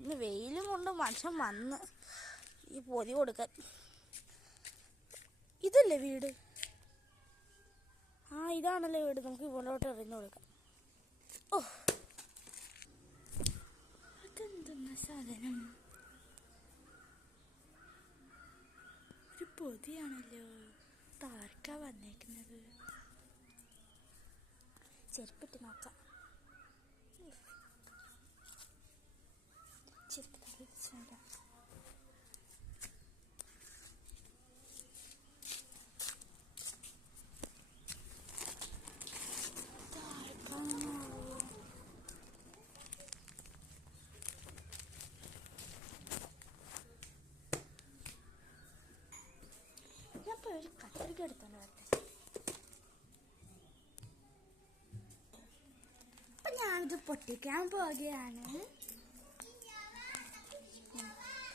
ഇന്ന് വെയിലും കൊണ്ട് മനുഷ്യൻ വന്ന് ഈ പൊതി കൊടുക്കാൻ. ഇതല്ലേ വീട്? ആ ഇതാണല്ലേ വീട്. നമുക്ക് ഇവളോട്ട് എറിഞ്ഞു കൊടുക്കാം. ഓ അതെന്തെന്ന സാധനം? ഒരു പൊതിയാണല്ലോ. താർക്കാ വന്നേക്കുന്നത്. ചെരുപ്പിട്ട് നോക്കാം. ചെരുപ്പ് തളിച്ചുണ്ട്. ഞാനിപ്പോൾ ഒരു കത്രിക എടുത്തോണ്ട് വരട്ടെ. അപ്പം ഞാനിത് പൊട്ടിക്കാൻ പോവുകയാണ്.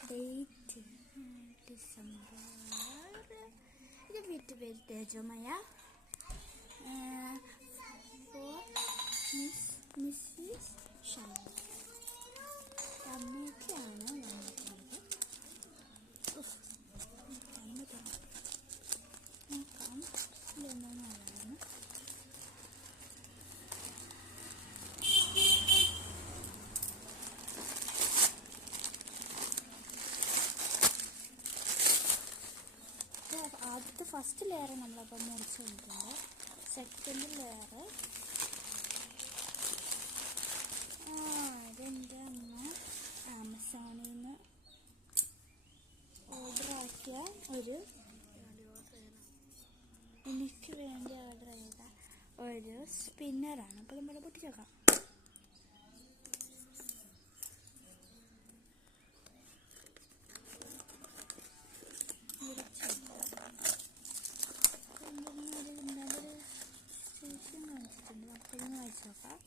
Date December. ഇത് വീട്ടുപേര് തേജോമയ. മിസ്സിസ് അമ്മയ്ക്കാണ് വന്നിട്ടുള്ളത്. നോക്കാം ഇതെന്താണെന്ന്. ആദ്യത്തെ ഫസ്റ്റ് ലെയർ നമ്മളപ്പോൾ മുറിച്ച് കൊടുക്കുന്നത്. സെക്കൻഡ് ലെയർ ഇതെൻ്റെ അമ്മ ആമസോണിൽ നിന്ന് ഓർഡറാക്കിയ എനിക്ക് വേണ്ടി ഓർഡർ ചെയ്ത ഒരു സ്പിന്നറാണ്. അപ്പോൾ നമ്മൾ പൊട്ടിച്ചേക്കാം. വായിച്ചോക്കാം.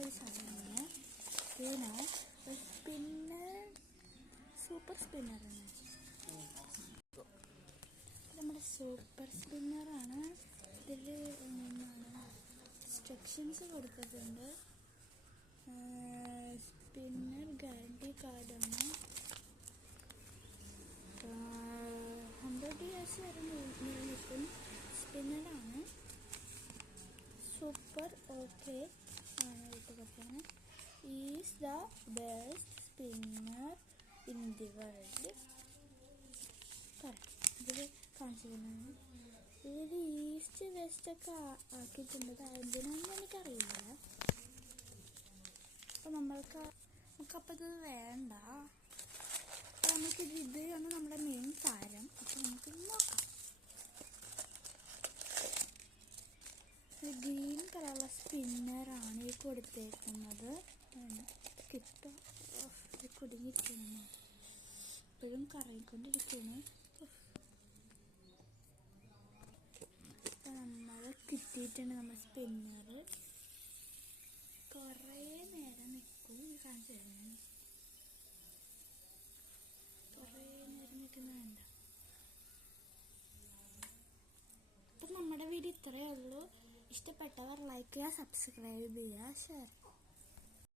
ഒരു സാധനമാണ് സ്പിന്നർ. സൂപ്പർ സ്പിന്നറാണ്. നമ്മുടെ സൂപ്പർ സ്പിന്നറാണ്. ഇതിൽ ഇൻസ്ട്രക്ഷൻസ് കൊടുത്തിട്ടുണ്ട്. സ്പിന്നർ ഗ്യാരണ്ടി കാർഡാണ്. 100 years വരെ നിൽക്കും സ്പിന്നറാണ്. സൂപ്പർ ഓക്കെ ആണ് കൊടുക്കുന്നത്. Is the best spinner in the world. ഇതിൽ കാണിച്ചിരുന്നു. ഇതിൽ ഈസ്റ്റ് വെസ്റ്റ് ഒക്കെ ആക്കിയിട്ടുണ്ട്. എന്തിനാണെന്ന് എനിക്കറിയില്ല. അപ്പോൾ നമുക്കപ്പോൾ ഇത് വേണ്ട. അപ്പോൾ ഇതാണ് നമ്മുടെ മെയിൻ താരം. അപ്പോൾ നമുക്ക് നോക്കാം. ഗ്രീൻ കളറുള്ള സ്പിന്നറാണ് ഈ കൊടുത്തേക്കുന്നത്. കിട്ടും. കുടുങ്ങിയിരിക്കുന്നു. ഇപ്പോഴും കറങ്ങിക്കൊണ്ടിരിക്കുന്നു. നമ്മൾ കിട്ടിയിട്ടുണ്ട് നമ്മുടെ സ്പിന്നർ. കുറേ നേരം നിൽക്കും. കാണിച്ചു തരുന്നു. കുറേ നേരം നിൽക്കുന്നതുണ്ട്. അപ്പം നമ്മുടെ വീഡിയോ ഇത്രയേ ഉള്ളൂ. ഇഷ്ടപ്പെട്ടവർ ലൈക്ക് ചെയ്യുക, സബ്സ്ക്രൈബ് ചെയ്യുക, ഷെയർ.